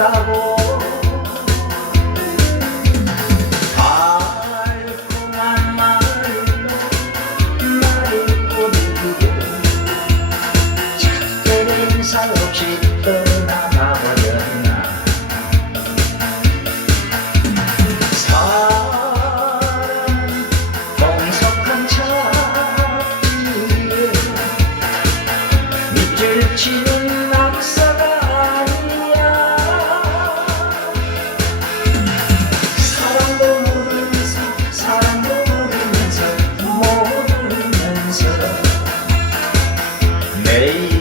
যাব É isso.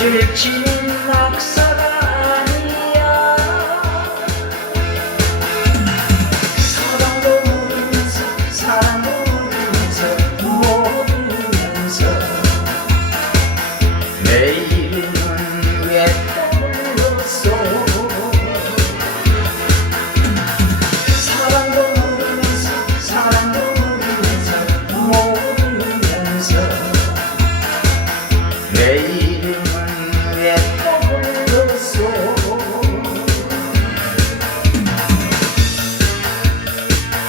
들진 낙서